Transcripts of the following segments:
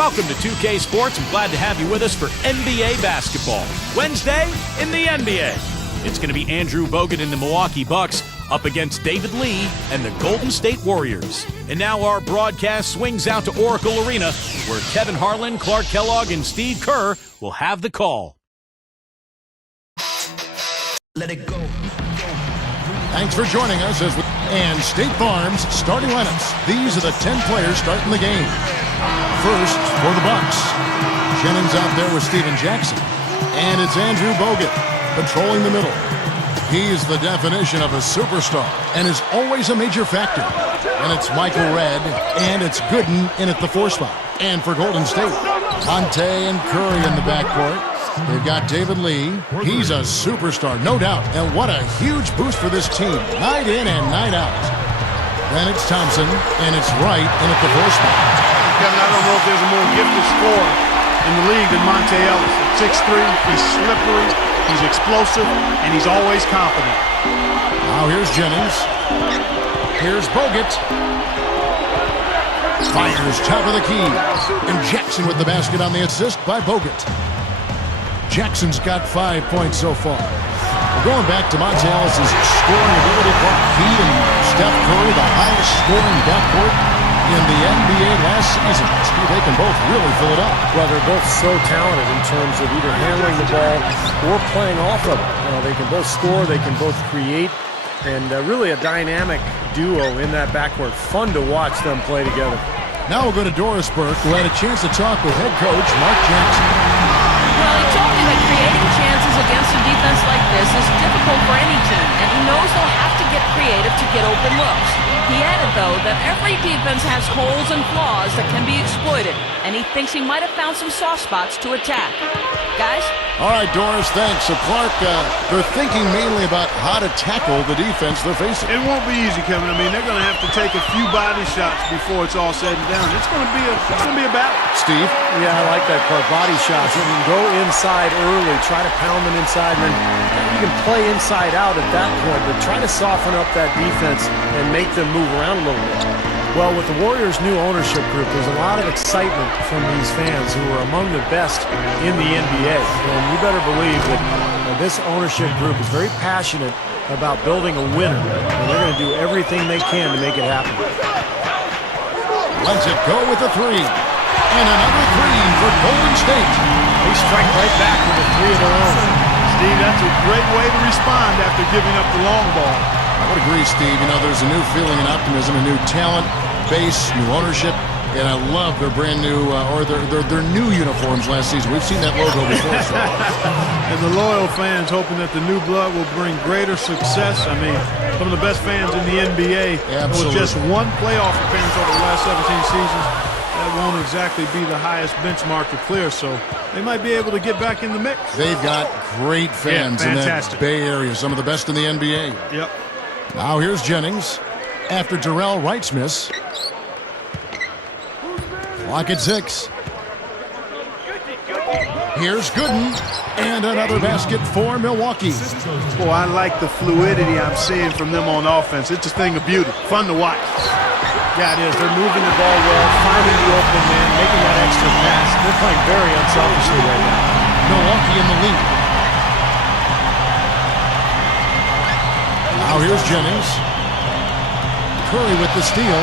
Welcome to 2K Sports. I'm glad to have you with us for NBA basketball. Wednesday in the NBA. It's going to be Andrew Bogut and the Milwaukee Bucks up against David Lee and the Golden State Warriors. And now our broadcast swings out to Oracle Arena, where Kevin Harlan, Clark Kellogg, and Steve Kerr will have the call. Let it go. Thanks for joining us and State Farm's starting lineups. These are the 10 players starting the game. First, for the Bucks, Jennings out there with Steven Jackson. And it's Andrew Bogut patrolling the middle. He's the definition of a superstar and is always a major factor. And it's Michael Redd, and it's Gooden in at the 4 spot. And for Golden State, Monte and Curry in the backcourt. They've got David Lee. He's a superstar, no doubt. And what a huge boost for this team, night in and night out. Then it's Thompson, and it's Wright in at the 4 spot. Kevin, I don't know if there's a more gifted scorer in the league than Monte Ellis. At 6'3", he's slippery, he's explosive, and he's always confident. Now here's Jennings. Here's Bogut. Fires top of the key. And Jackson with the basket on the assist by Bogut. Jackson's got 5 points so far. We're going back to Monte Ellis' scoring ability. He and Steph Curry, the highest scoring backcourt in the NBA last season. They can both really fill it up. Well, they're both so talented in terms of either handling the ball or playing off of it. They can both score, they can both create, and really a dynamic duo in that backcourt. Fun to watch them play together. Now we'll go to Doris Burke, who had a chance to talk with head coach Mark Jackson. Well, he told me that creating chances against a defense like this is difficult for any team, and he knows they'll have to get creative to get open looks. He added, though, that every defense has holes and flaws that can be exploited, and he thinks he might have found some soft spots to attack. Guys? All right, Doris, thanks. So, Clark, they're thinking mainly about how to tackle the defense they're facing. It won't be easy, Kevin. I mean, they're going to have to take a few body shots before it's all said and done. It's going to be a battle. Steve? Yeah, I like that, Clark. Body shots. You can go inside early, try to pound them inside, and then you can play inside out at that point, but try to soften up that defense and make them move around a little bit. Well, with the Warriors' new ownership group, there's a lot of excitement from these fans who are among the best in the NBA. And you better believe that this ownership group is very passionate about building a winner. And they're going to do everything they can to make it happen. Lets it go with a 3. And another 3 for Golden State. They strike right back with a 3 of their own. Steve, that's a great way to respond after giving up the long ball. I would agree, Steve. There's a new feeling and optimism, a new talent base, new ownership, and I love their brand new, their new uniforms last season. We've seen that logo before. So. And the loyal fans hoping that the new blood will bring greater success. I mean, some of the best fans in the NBA. Absolutely. With just one playoff appearance over the last 17 seasons, that won't exactly be the highest benchmark to clear, so they might be able to get back in the mix. They've got great fans in that Bay Area, some of the best in the NBA. Yep. Now here's Jennings after Darrell Wright's miss. Clock at 6. Here's Gooden, and another basket for Milwaukee. Boy, I like the fluidity I'm seeing from them on offense. It's a thing of beauty. Fun to watch. Yeah, it is. They're moving the ball well, finding the open man, making that extra pass. They're playing very unselfishly right now. Milwaukee in the lead. Now here's Jennings. Curry with the steal.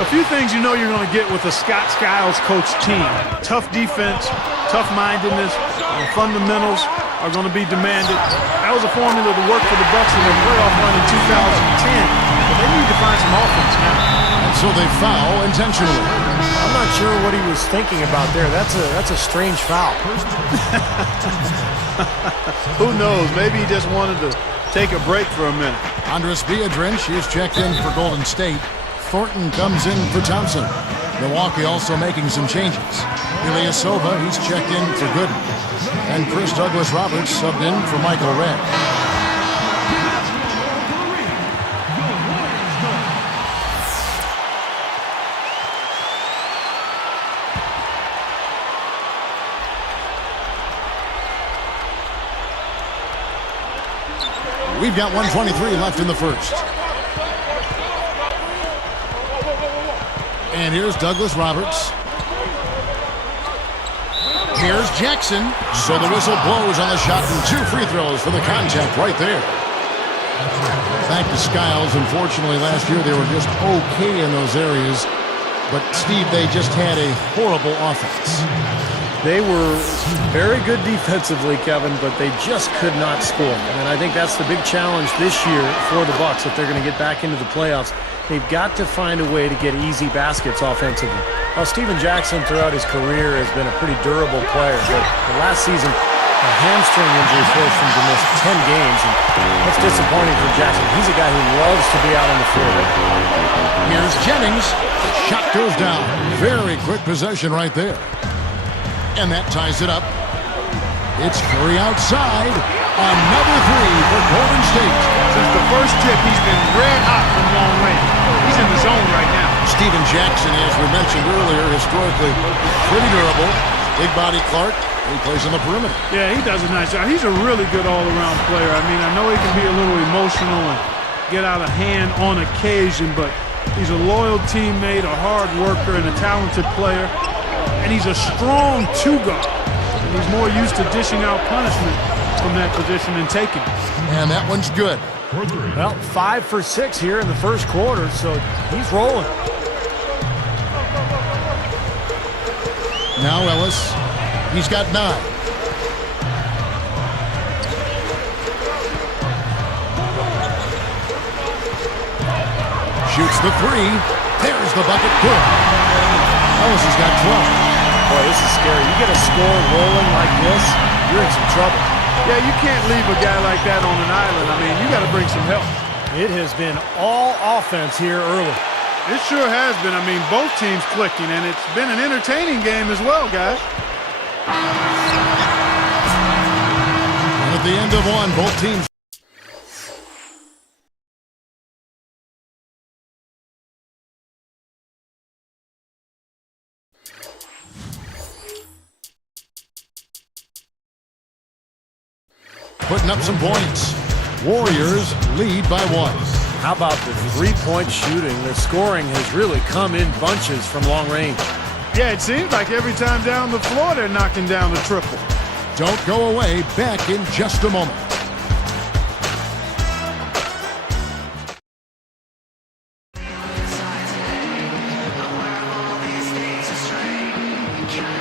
A few things you know you're going to get with a Scott Skiles coach team. Tough defense, tough-mindedness, fundamentals are going to be demanded. That was a formula to work for the Bucks in their playoff run in 2010. But they need to find some offense now. And so they foul intentionally. I'm not sure what he was thinking about there. That's a strange foul. Who knows? Maybe he just wanted to take a break for a minute. Andres Biedrins, he is checked in for Golden State. Thornton comes in for Thompson. Milwaukee also making some changes. Ilyasova, he's checked in for Gooden. And Chris Douglas-Roberts subbed in for Michael Redd. We've got 1:23 left in the first. And here's Douglas-Roberts. Here's Jackson. So the whistle blows on the shot and 2 free throws for the contact right there. Back to Skiles. Unfortunately, last year they were just okay in those areas. But, Steve, they just had a horrible offense. They were very good defensively, Kevin, but they just could not score. And I think that's the big challenge this year for the Bucks if they're going to get back into the playoffs. They've got to find a way to get easy baskets offensively. Now, Steven Jackson throughout his career has been a pretty durable player, but last season a hamstring injury forced him to miss 10 games, and that's disappointing for Jackson. He's a guy who loves to be out on the floor. Here's Jennings. Shot goes down. Very quick possession right there. And that ties it up. It's Curry outside. Another 3 for Golden State. Since the first tip, he's been red hot from long range. He's in the zone right now. Steven Jackson, as we mentioned earlier, historically pretty durable. Big body Clark. He plays on the perimeter. Yeah, he does a nice job. He's a really good all-around player. I mean, I know he can be a little emotional and get out of hand on occasion, but he's a loyal teammate, a hard worker, and a talented player. And he's a strong 2-guard. And he's more used to dishing out punishment from that position and taking it. And that one's good. Well, 5 for 6 here in the first quarter, so he's rolling. Now Ellis. He's got 9. Shoots the 3. There's the bucket. Good. Ellis has got 12. Boy, this is scary. You get a score rolling like this, you're in some trouble. Yeah, you can't leave a guy like that on an island. I mean, you got to bring some help. It has been all offense here early. It sure has been. I mean, both teams clicking, and it's been an entertaining game as well, guys. And at the end of one, both teams. Putting up some points. Warriors lead by 1. How about the three-point shooting? The scoring has really come in bunches from long range. Yeah, it seems like every time down the floor they're knocking down the triple. Don't go away. Back in just a moment.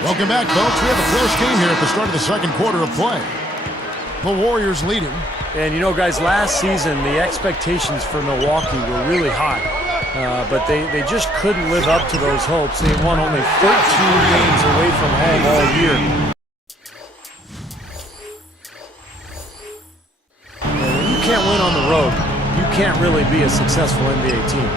Welcome back, folks. We have a close game here at the start of the second quarter of play. The Warriors leading. And you know, guys, last season the expectations for Milwaukee were really high. But they just couldn't live up to those hopes. They won only 13 games away from home all year. And when you can't win on the road, you can't really be a successful NBA team.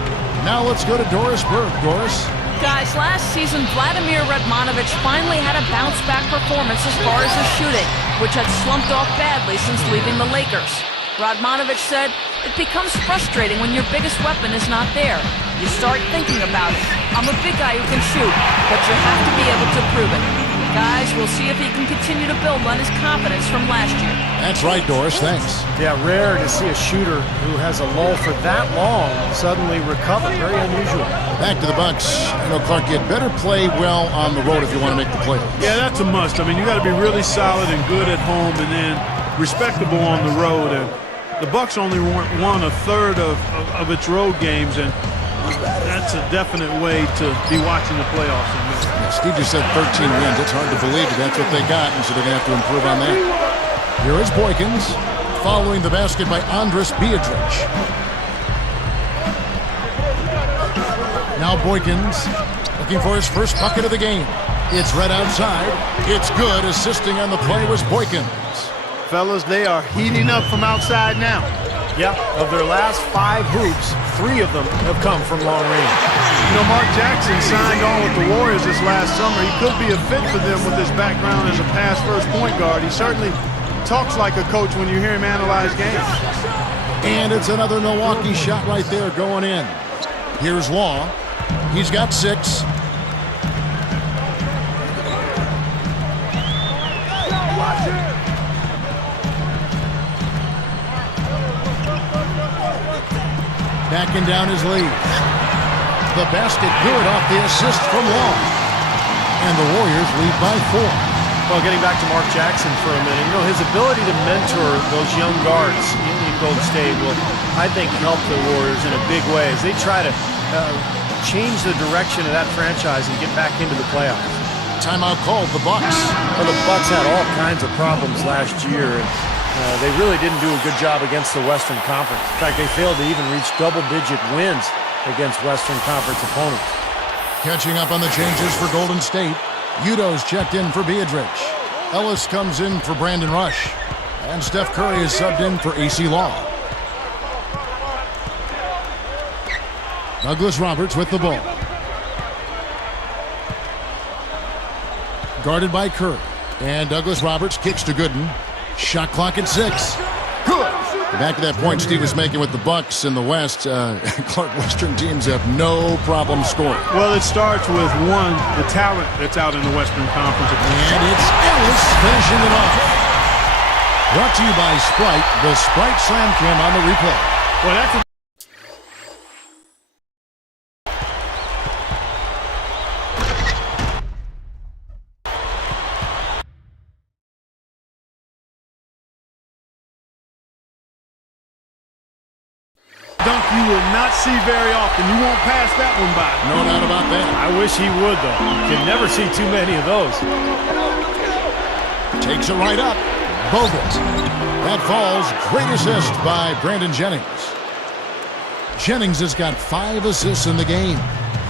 Now let's go to Doris Burke. Doris. Guys, last season, Vladimir Radmanovic finally had a bounce-back performance as far as his shooting, which had slumped off badly since leaving the Lakers. Radmanovic said, "It becomes frustrating when your biggest weapon is not there. You start thinking about it. I'm a big guy who can shoot, but you have to be able to prove it." Guys, we'll see if he can continue to build on his confidence from last year. That's right, Doris. Thanks. Yeah, rare to see a shooter who has a lull for that long suddenly recover. Very unusual. Back to the Bucks. You know, Clark, you better play well on the road if you want to make the playoffs. Yeah, that's a must. I mean, you got to be really solid and good at home and then respectable on the road. And the Bucks only won a third of its road games, and that's a definite way to be watching the playoffs. Yeah, Steve just said 13 wins. It's hard to believe, but that's what they got, and so they're going to have to improve on that. Here is Boykins, following the basket by Andris Biedrich. Now Boykins, looking for his first bucket of the game. It's right outside. It's good. Assisting on the play was Boykins. Fellas, they are heating up from outside now. Yep, of their last 5 hoops, 3 of them have come from long range. You know, Mark Jackson signed on with the Warriors this last summer. He could be a fit for them with his background as a pass-first point guard. He certainly talks like a coach when you hear him analyze games. And it's another Milwaukee shot right there going in. Here's Law. He's got 6. Backing down his lead. The basket good off the assist from Law. And the Warriors lead by 4. Well, getting back to Mark Jackson for a minute, his ability to mentor those young guards in Golden State will, I think, help the Warriors in a big way as they try to change the direction of that franchise and get back into the playoffs. Timeout called the Bucks. Well, the Bucks had all kinds of problems last year, and they really didn't do a good job against the Western Conference. In fact, they failed to even reach double-digit wins against Western Conference opponents. Catching up on the changes for Golden State. Udo's checked in for Beatrice. Ellis comes in for Brandon Rush. And Steph Curry is subbed in for AC Law. Douglas Roberts with the ball. Guarded by Curry. And Douglas Roberts kicks to Gooden. Shot clock at 6. Good. Back to that point Steve was making with the Bucks in the West. Clark, Western teams have no problem scoring. Well, it starts with, one, the talent that's out in the Western Conference. And it's Ellis finishing it off. Brought to you by Sprite. The Sprite Slam Cam on the replay. Well, that's a dunk you will not see very often. You won't pass that one by. No doubt about that. I wish he would, though. You can never see too many of those. Takes it right up. Bogut. That falls. Great assist by Brandon Jennings. Jennings has got 5 assists in the game.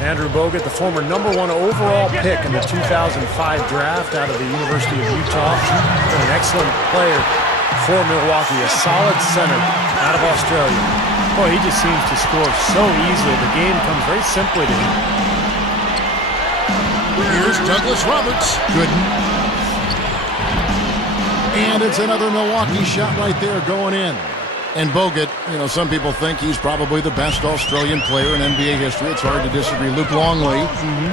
Andrew Bogut, the former #1 overall pick in the 2005 draft out of the University of Utah. An excellent player for Milwaukee. A solid center out of Australia. Boy, he just seems to score so easily. The game comes very simply to him. Here's Douglas Roberts. Gooden. And it's another Milwaukee shot right there going in. And Bogut, some people think he's probably the best Australian player in NBA history. It's hard to disagree. Luke Longley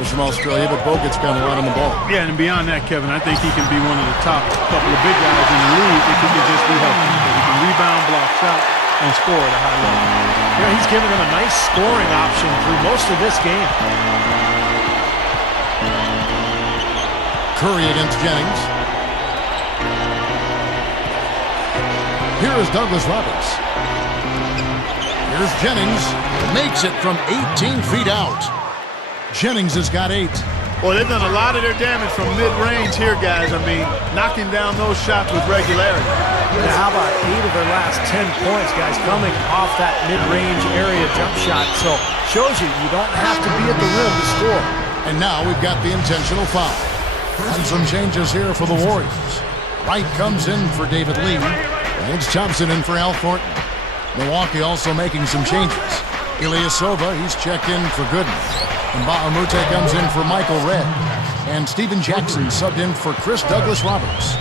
is from Australia, but Bogut's got a lot on the ball. Yeah, and beyond that, Kevin, I think he can be one of the top couple of big guys in the league if he can just be healthy. He can rebound, block shot, and score at a high level. He's given them a nice scoring option through most of this game. Curry against Jennings. Here is Douglas Roberts. Here's Jennings. Makes it from 18 feet out. Jennings has got 8. Well, they've done a lot of their damage from mid-range here, guys. I mean, knocking down those shots with regularity. Now, how about 8 of their last 10 points, guys, coming off that mid-range area jump shot. So, shows you don't have to be at the rim to score. And now we've got the intentional foul. And some changes here for the Warriors. Wright comes in for David Lee. And it's Thompson in for Al Thornton. Milwaukee also making some changes. Ilyasova, he's checked in for Gooden. And Bahamute comes in for Michael Redd. And Steven Jackson subbed in for Chris Douglas Roberts.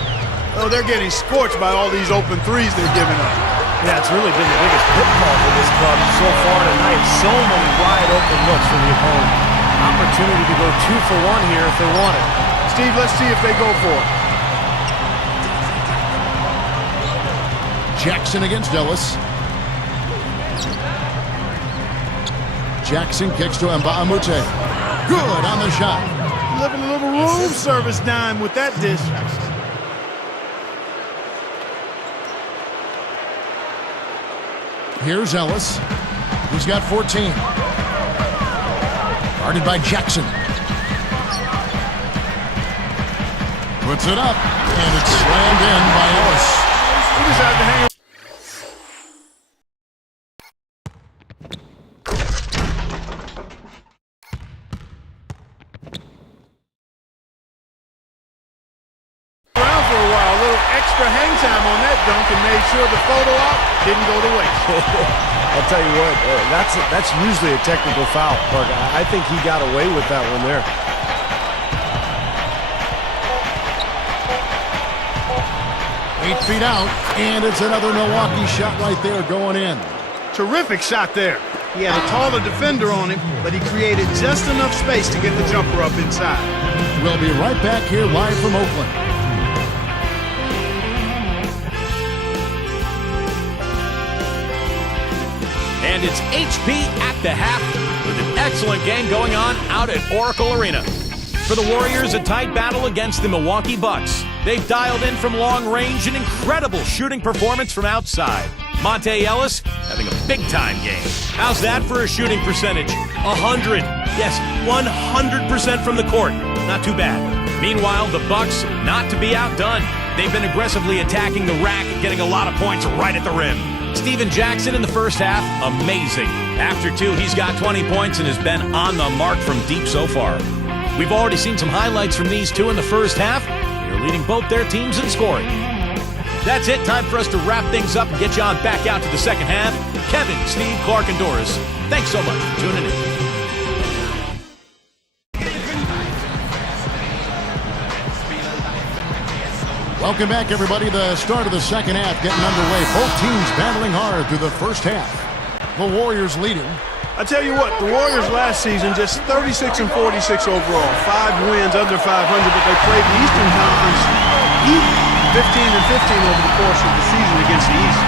Oh, they're getting scorched by all these open threes they're giving up. Yeah, it's really been the biggest pitfall for this club so far tonight. So many wide open looks for the opponent. Opportunity to go 2 for 1 here if they want it. Steve, let's see if they go for it. Jackson against Ellis. Jackson kicks to Mbaamute. Good on the shot. Living a little room service dime with that dish. Here's Ellis. He's got 14. Guarded by Jackson. Puts it up, and it's slammed in by Ellis. He decided to hang. Around for a while, a little extra hang time on that dunk and made sure the photo op didn't go to waste. I'll tell you what, that's usually a technical foul, Park. I think he got away with that one there. Eight feet out, and it's another Milwaukee shot right there going in. Terrific shot there. He had a taller defender on him, but he created just enough space to get the jumper up inside. We'll be right back here live from Oakland. And it's HP at the half with an excellent game going on out at Oracle Arena. For the Warriors, a tight battle against the Milwaukee Bucks. They've dialed in from long range an incredible shooting performance from outside. Monte Ellis having a big-time game. How's that for a shooting percentage? 100. Yes, 100% from the court. Not too bad. Meanwhile, the Bucks, not to be outdone. They've been aggressively attacking the rack and getting a lot of points right at the rim. Steven Jackson in the first half, amazing. After two, he's got 20 points and has been on the mark from deep so far. We've already seen some highlights from these two in the first half. They're leading both their teams in scoring. That's it. Time for us to wrap things up and get you on back out to the second half. Kevin, Steve, Clark, and Doris, thanks so much for tuning in. Welcome back, everybody. The start of the second half getting underway. Both teams battling hard through the first half. The Warriors leading. I tell you what, the Warriors last season just 36 and 46 overall. 5 wins under 500, but they played the Eastern Conference even. 15 and 15 over the course of the season against the East.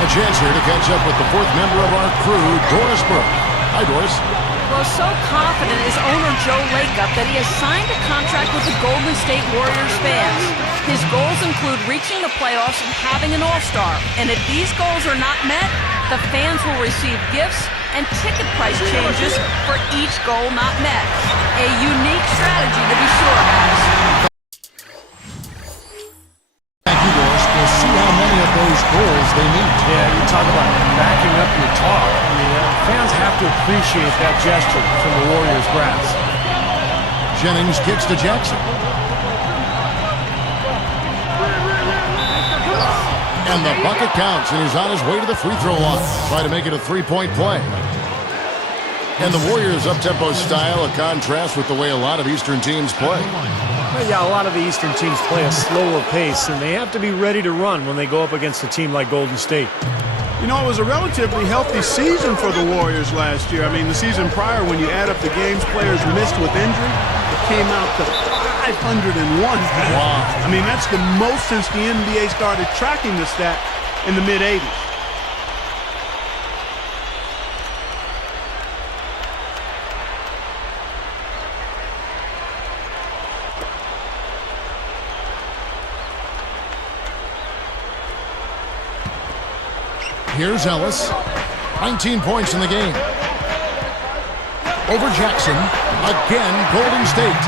A chance here to catch up with the fourth member of our crew, Doris Burke. Hi, Doris. Well, so confident is owner Joe Lacob that he has signed a contract with the Golden State Warriors fans. His goals include reaching the playoffs and having an all-star. And if these goals are not met, the fans will receive gifts and ticket price changes for each goal not met. A unique strategy to be sure, guys. Thank you, Doris. We'll see how many of those goals they meet. Yeah, you talk about backing up your talk. I mean, fans have to appreciate that gesture from the Warriors brass. Jennings kicks to Jackson. And the bucket counts, and he's on his way to the free throw line. Try to make it a three-point play. And the Warriors' up-tempo style, a contrast with the way a lot of Eastern teams play. Well, yeah, a lot of the Eastern teams play a slower pace, and they have to be ready to run when they go up against a team like Golden State. You know, it was a relatively healthy season for the Warriors last year. I mean, the season prior, when you add up the games players missed with injury, it came out to 501. Wow. I mean, that's the most since the NBA started tracking the stat in the mid-'80s. Here's Ellis. 19 points in the game. Over Jackson. Again, Golden State.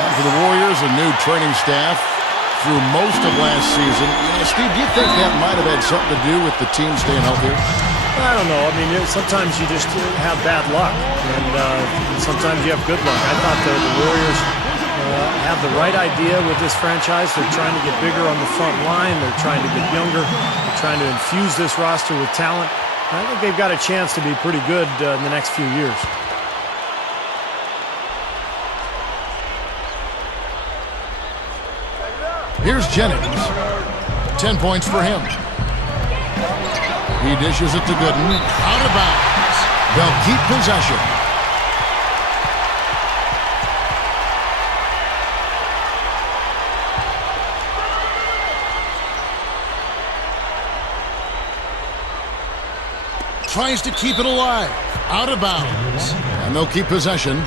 And for the Warriors, a new training staff through most of last season. Steve, do you think that might have had something to do with the team staying healthier? I don't know. I mean, sometimes you just have bad luck, and sometimes you have good luck. I thought the Warriors have the right idea with this franchise. They're trying to get bigger on the front line. They're trying to get younger. They're trying to infuse this roster with talent. I think they've got a chance to be pretty good in the next few years. Here's Jennings. 10 points for him. He dishes it to Gooden. Out of bounds. They'll keep possession. Tries to keep it alive. Out of bounds. And they'll keep possession.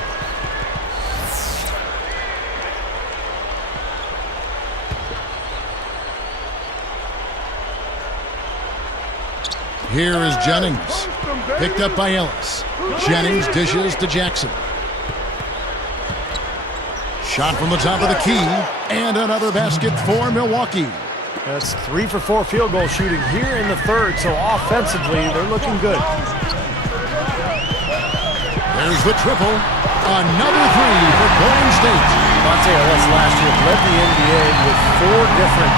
Here is Jennings. Picked up by Ellis. Jennings dishes to Jackson. Shot from the top of the key. And another basket for Milwaukee. That's 3 for 4 field goal shooting here in the third, so offensively, they're looking good. There's the triple. Another three for Golden State. Monte Ellis last year led the NBA with 4 different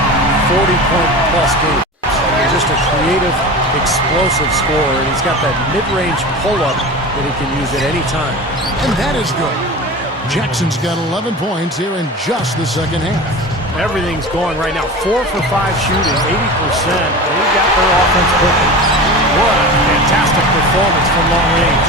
40-point-plus games. He's just a creative, explosive scorer, and he's got that mid-range pull-up that he can use at any time. And that is good. Jackson's got 11 points here in just the second half. Everything's going right now. 4 for 5 shooting, 80%. They got their offense cooking. What a fantastic performance from long range.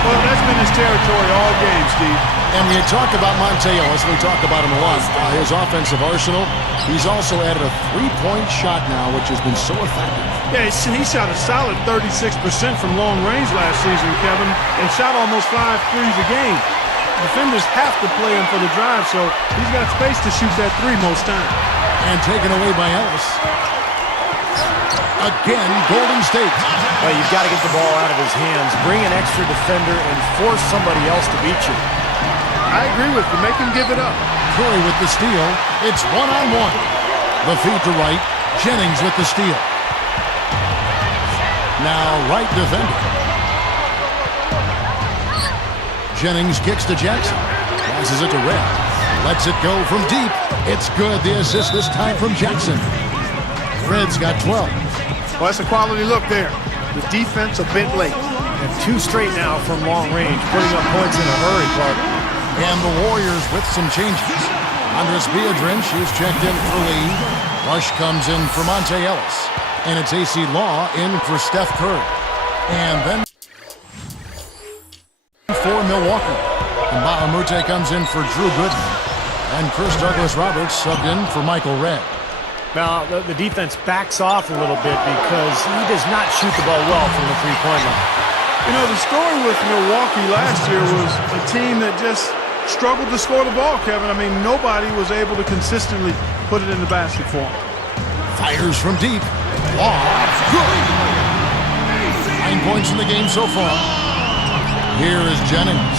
Well, that's been his territory all game, Steve. And when you talk about Monte Ellis, we talk about him a lot. His offensive arsenal, he's also added a three-point shot now, which has been so effective. Yeah, he shot a solid 36% from long range last season, Kevin, and shot almost 5 threes a game. Defenders have to play him for the drive, so he's got space to shoot that three most times. And taken away by Ellis. Again, Golden State. Well, you've got to get the ball out of his hands, bring an extra defender, and force somebody else to beat you. I agree with you. Make him give it up. Curry with the steal. It's one-on-one. The feed to Wright. Jennings with the steal. Now Wright defending. Jennings kicks to Jackson. Passes it to Red. Lets it go from deep. It's good. The assist this time from Jackson. Red's got 12. Well, that's a quality look there. The defense a bit late. And 2 straight now from long range, putting up points in a hurry, Clark. And the Warriors with some changes. Andres Biedrins, she's checked in for Lee. Rush comes in for Monte Ellis. And it's AC Law in for Steph Curry. And then for Milwaukee. And Bahamute comes in for Drew Gooden. And Chris Douglas-Roberts subbed in for Michael Redd. Now, the defense backs off a little bit because he does not shoot the ball well from the three-point line. You know, the story with Milwaukee last year was a team that just struggled to score the ball, Kevin. I mean, nobody was able to consistently put it in the basket for them. Fires from deep. Law. Good. 9 points in the game so far. Here is Jennings.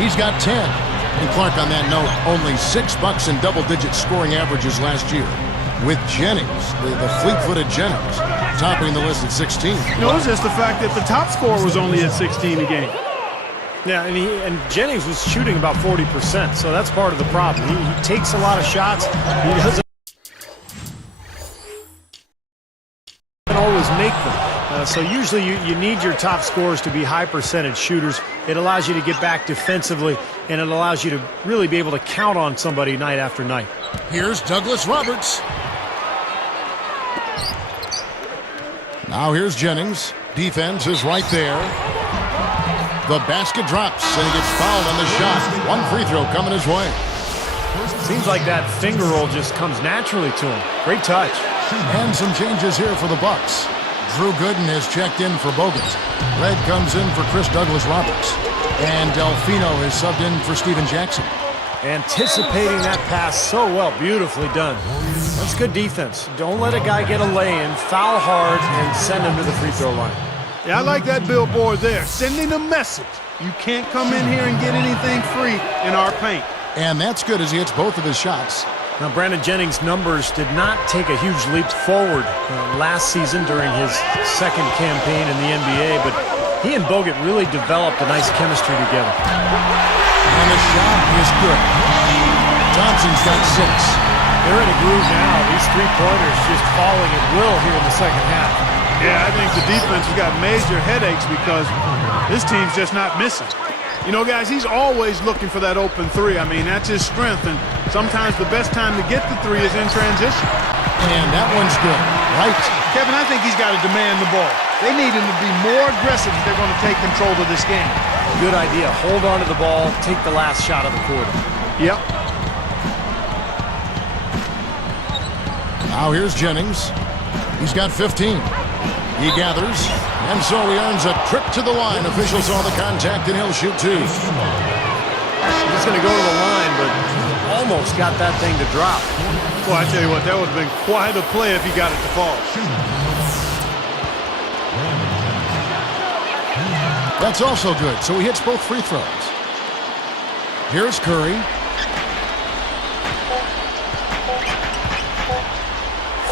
He's got 10. And Clark, on that note, only 6 bucks in double-digit scoring averages last year. With Jennings, the fleet-footed Jennings, topping the list at 16. You know, it was just the fact that the top scorer was only at 16 a game. Yeah, and Jennings was shooting about 40%, so that's part of the problem. He takes a lot of shots. He doesn't always make them. So usually you need your top scorers to be high-percentage shooters. It allows you to get back defensively, and it allows you to really be able to count on somebody night after night. Here's Douglas-Roberts. Now here's Jennings. Defense is right there. The basket drops, and he gets fouled on the shot. 1 free throw coming his way. Seems like that finger roll just comes naturally to him. Great touch. And some changes here for the Bucks. Drew Gooden has checked in for Bogut. Red comes in for Chris Douglas-Roberts. And Delfino is subbed in for Steven Jackson. Anticipating that pass so well. Beautifully done. That's good defense. Don't let a guy get a lay-in, foul hard, and send him to the free throw line. Yeah, I like that billboard there. Sending a message. You can't come in here and get anything free in our paint. And that's good as he hits both of his shots. Now, Brandon Jennings' numbers did not take a huge leap forward last season during his second campaign in the NBA, but he and Bogut really developed a nice chemistry together. And the shot is good. Thompson's got 6. They're in a groove now. These three-pointers just falling at will here in the second half. Yeah, I think the defense has got major headaches because this team's just not missing. You know, guys, he's always looking for that open 3. I mean, that's his strength, and sometimes the best time to get the 3 is in transition. And that one's good. Right. Kevin, I think he's got to demand the ball. They need him to be more aggressive if they're going to take control of this game. Good idea. Hold on to the ball, take the last shot of the quarter. Yep. Now here's Jennings. He's got 15. He gathers, and so he earns a trip to the line. Officials saw the contact, and he'll shoot 2. He's going to go to the line, but almost got that thing to drop. Well, I tell you what, that would have been quite a play if he got it to fall. That's also good, so he hits both free throws. Here's Curry.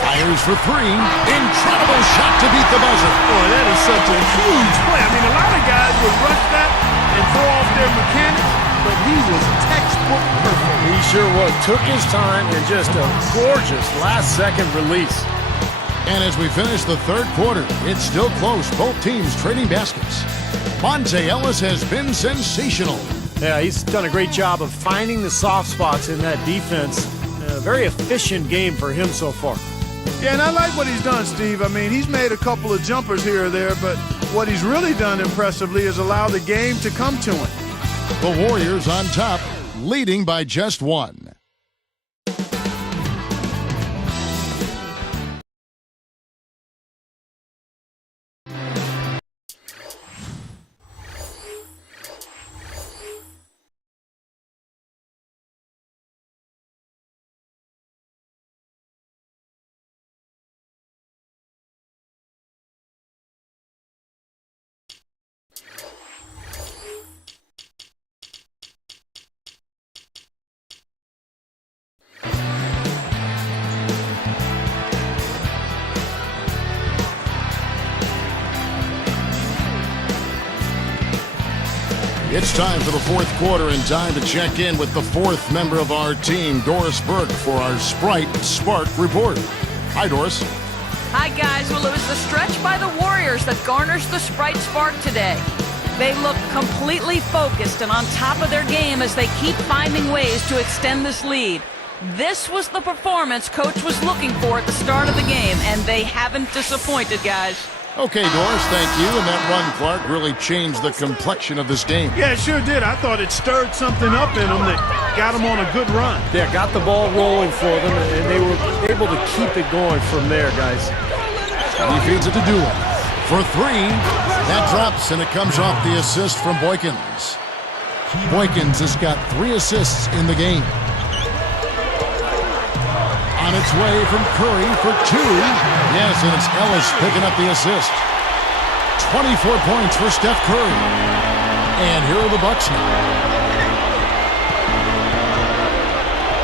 Fires for 3. Incredible shot to beat the buzzer. Boy, that is such a huge play. I mean, a lot of guys would rush that and throw off their mechanics, but he was textbook perfect. He sure was. Took his time and just a gorgeous last-second release. And as we finish the third quarter, it's still close. Both teams trading baskets. Monte Ellis has been sensational. Yeah, he's done a great job of finding the soft spots in that defense. A very efficient game for him so far. Yeah, and I like what he's done, Steve. I mean, he's made a couple of jumpers here or there, but what he's really done impressively is allow the game to come to him. The Warriors on top, leading by just 1. It's time for the fourth quarter and time to check in with the fourth member of our team, Doris Burke, for our Sprite Spark Report. Hi, Doris. Hi, guys. Well, it was the stretch by the Warriors that garnished the Sprite Spark today. They look completely focused and on top of their game as they keep finding ways to extend this lead. This was the performance Coach was looking for at the start of the game, and they haven't disappointed, guys. Okay, Doris, thank you. And that run, Clark, really changed the complexion of this game. Yeah, it sure did. I thought it stirred something up in them that got them on a good run. Yeah, got the ball rolling for them, and they were able to keep it going from there, guys. He feeds it to Doolin. For three, that drops, and it comes off the assist from Boykins. Boykins has got 3 assists in the game. On its way from Curry for 2. Yes, and it's Ellis picking up the assist. 24 points for Steph Curry. And here are the Bucks now.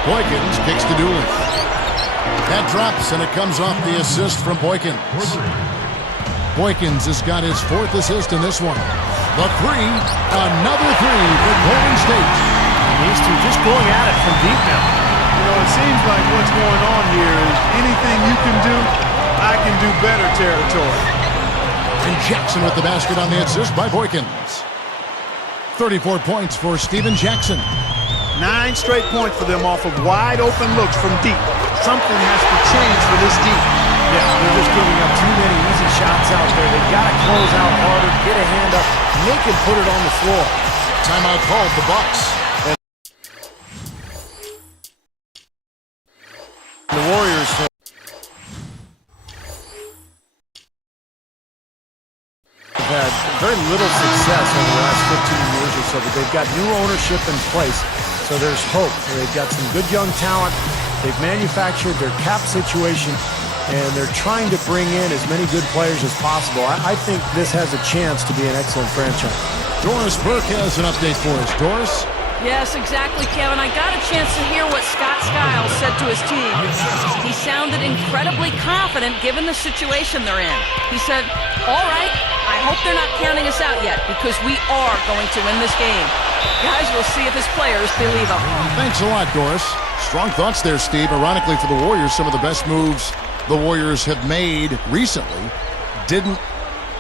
Boykins kicks to Doolin. That drops, and it comes off the assist from Boykins. Boykins has got his 4th assist in this one. The 3, another 3 for Golden State. And these two just going at it from deep now. You know, it seems like what's going on here is anything you can do, I can do better territory. And Jackson with the basket on the assist by Boykins. 34 points for Stephen Jackson. 9 straight points for them off of wide open looks from deep. Something has to change for this deep. Yeah, they're just giving up too many easy shots out there. They've got to close out harder, get a hand up, make him put it on the floor. Timeout called, the Bucks. The Warriors have had very little success over the last 15 years or so, but they've got new ownership in place, so there's hope. They've got some good young talent. They've manufactured their cap situation, and they're trying to bring in as many good players as possible. I think this has a chance to be an excellent franchise. Doris Burke has an update for us. Doris? Yes, exactly, Kevin. I got a chance to hear what Scott Skiles said to his team. He sounded incredibly confident given the situation they're in. He said, all right, I hope they're not counting us out yet because we are going to win this game. Guys, we'll see if his players believe him. Thanks a lot, Doris. Strong thoughts there, Steve. Ironically for the Warriors, some of the best moves the Warriors have made recently didn't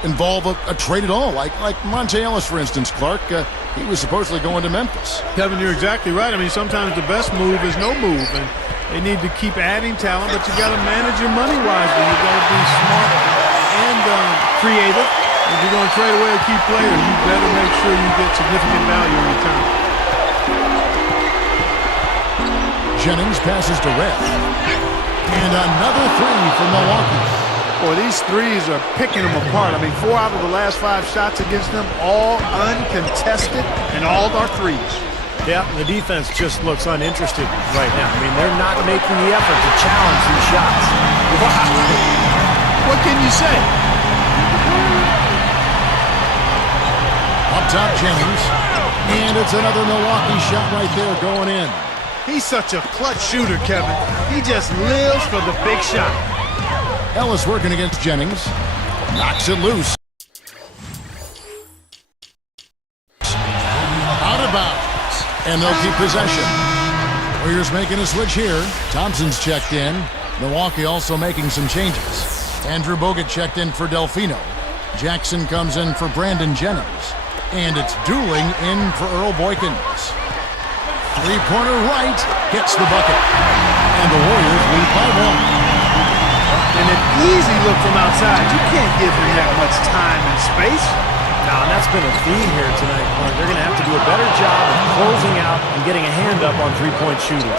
involve a trade at all. Like Monte Ellis, for instance, Clark. He was supposedly going to Memphis. Kevin, you're exactly right. I mean, sometimes the best move is no move, and they need to keep adding talent, but you got to manage your money wisely. You got to be smart and creative. If you're going to trade away a key player, you better make sure you get significant value in return. Jennings passes to Red. And another 3 for Milwaukee. Boy, these threes are picking them apart. I mean, 4 out of the last 5 shots against them, all uncontested, and all are threes. Yeah, the defense just looks uninterested right now. I mean, they're not making the effort to challenge these shots. What can you say? Up top, Jennings. And it's another Milwaukee shot right there going in. He's such a clutch shooter, Kevin. He just lives for the big shot. Ellis working against Jennings. Knocks it loose. Out of bounds. And they'll keep possession. Warriors making a switch here. Thompson's checked in. Milwaukee also making some changes. Andrew Bogut checked in for Delfino. Jackson comes in for Brandon Jennings. And it's Dooling in for Earl Boykins. Three-pointer right. Hits the bucket. And the Warriors lead by 1. And an easy look from outside. You can't give him that much time and space. No, and that's been a theme here tonight, Clark. They're going to have to do a better job of closing out and getting a hand up on three-point shooting.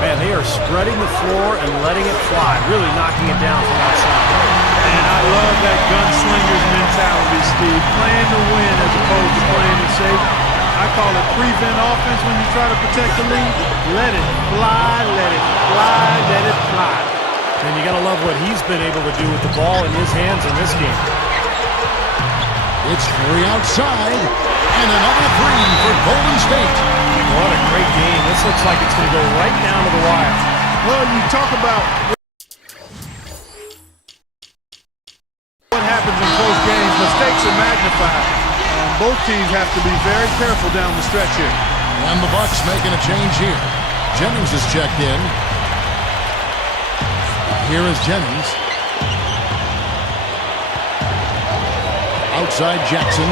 Man, they are spreading the floor and letting it fly, really knocking it down from outside. And I love that gunslinger's mentality, Steve. Playing to win as opposed to playing to save. I call it prevent offense when you try to protect the lead. Let it fly, let it fly, let it fly. And you got to love what he's been able to do with the ball in his hands in this game. It's Curry outside, and another 3 for Golden State. What a great game. This looks like it's going to go right down to the wire. Well, you talk about what happens in close games. Mistakes are magnified. both teams have to be very careful down the stretch here. And the Bucks making a change here. Jennings is checked in. Here is Jennings. Outside Jackson.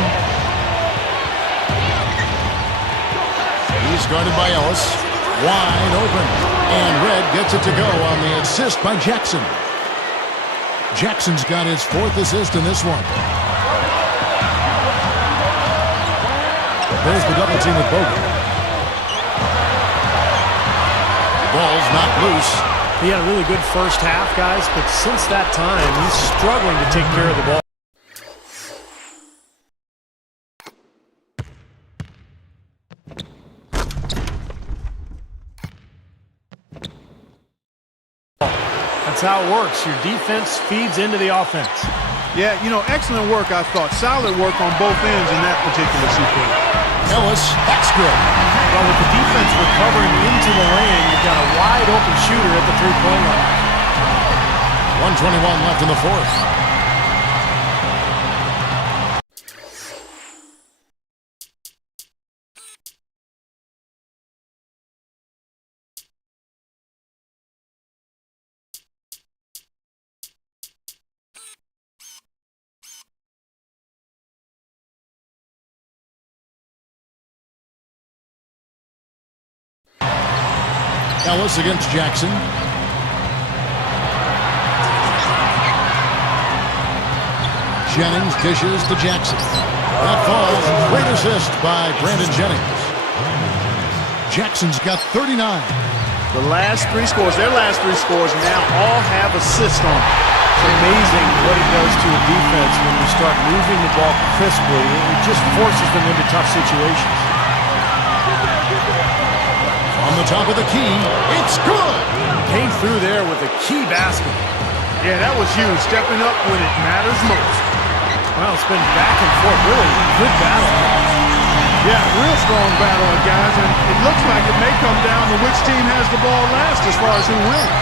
He's guarded by Ellis. Wide open. And Red gets it to go on the assist by Jackson. Jackson's got his 4th assist in this one. There's the double team with Bogut. Ball's not loose. He had a really good first half, guys, but since that time, he's struggling to take care of the ball. That's how it works. Your defense feeds into the offense. Yeah, you know, excellent work, I thought. Solid work on both ends in that particular sequence. Ellis, that's good. Well, with the defense recovering into the lane, you've got a wide-open shooter at the three-point line. 1:21 left in the 4th. Ellis against Jackson. Jennings dishes to Jackson. That falls. Great assist by Brandon Jennings. Jackson's got 39. The last 3 scores, their last 3 scores now all have assists on them. It's amazing what it does to a defense when you start moving the ball crisply. It just forces them into tough situations. On the top of the key, it's good. Came through there with a key basket. Yeah, that was huge, stepping up when it matters most. Well, it's been back and forth, really good battle. Yeah, real strong battle, guys, and it looks like it may come down to which team has the ball last as far as who wins.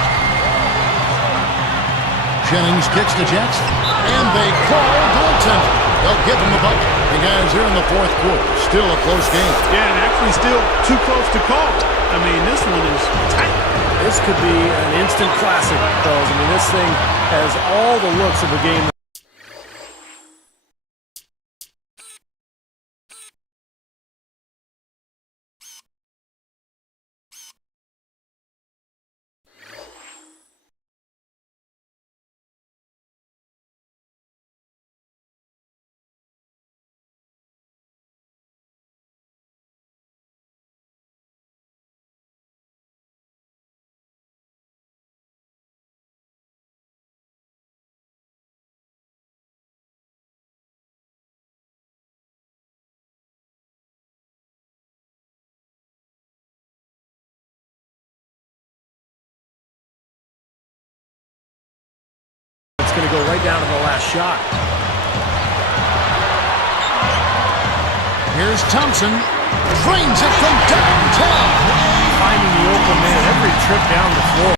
Jennings kicks to Jackson, and they call goaltending. They'll give him the bucket. The guys here in the 4th quarter. Still a close game. Yeah, and actually still too close to call. I mean, this one is tight. This could be an instant classic, fellas. I mean, this thing has all the looks of a game. It's going to go right down to the last shot. Here's Thompson. Trains it from downtown. Finding the open man every trip down the floor.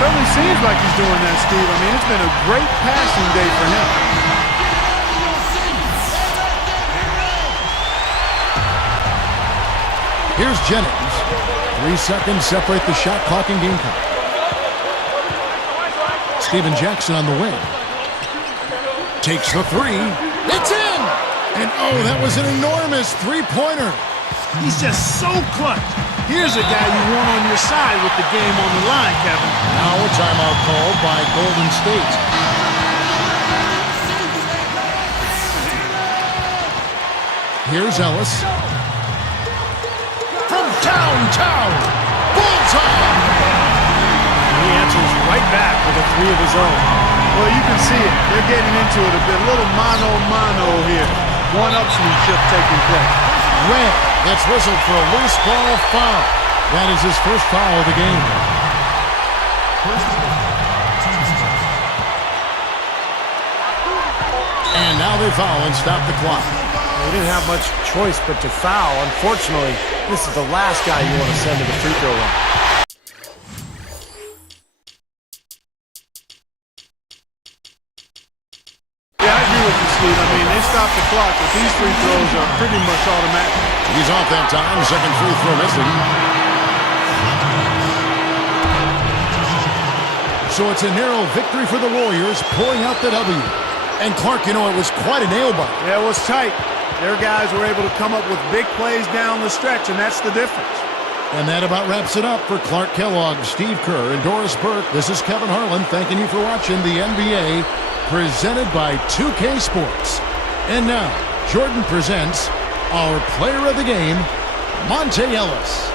Certainly seems like he's doing that, Steve. I mean, it's been a great passing day for him. Here's Jennings. 3 seconds separate the shot clock and game clock. Steven Jackson on the wing. Takes the 3. It's in! And oh, that was an enormous 3-pointer. He's just so clutch. Here's a guy you want on your side with the game on the line, Kevin. Now a timeout called by Golden State. Here's Ellis. From downtown. Bullseye! He answers right back with a 3 of his own. Well, you can see it. They're getting into it a bit. A little mano-mano here. One-upsmanship taking place. Red gets whistled for a loose ball foul. That is his first foul of the game. they foul and stop the clock. They didn't have much choice but to foul. Unfortunately, this is the last guy you want to send to the free throw line. Yeah, I agree with you, Steve. I mean, they stopped the clock, but these free throws are pretty much automatic. He's off that time. Second free throw missing. So it's a narrow victory for the Warriors, pulling out the W. And Clark, you know, it was quite a nail-biter. Yeah, it was tight. Their guys were able to come up with big plays down the stretch, and that's the difference. And that about wraps it up for Clark Kellogg, Steve Kerr, and Doris Burke. This is Kevin Harlan thanking you for watching the NBA, presented by 2K Sports. And now, Jordan presents our player of the game, Monte Ellis.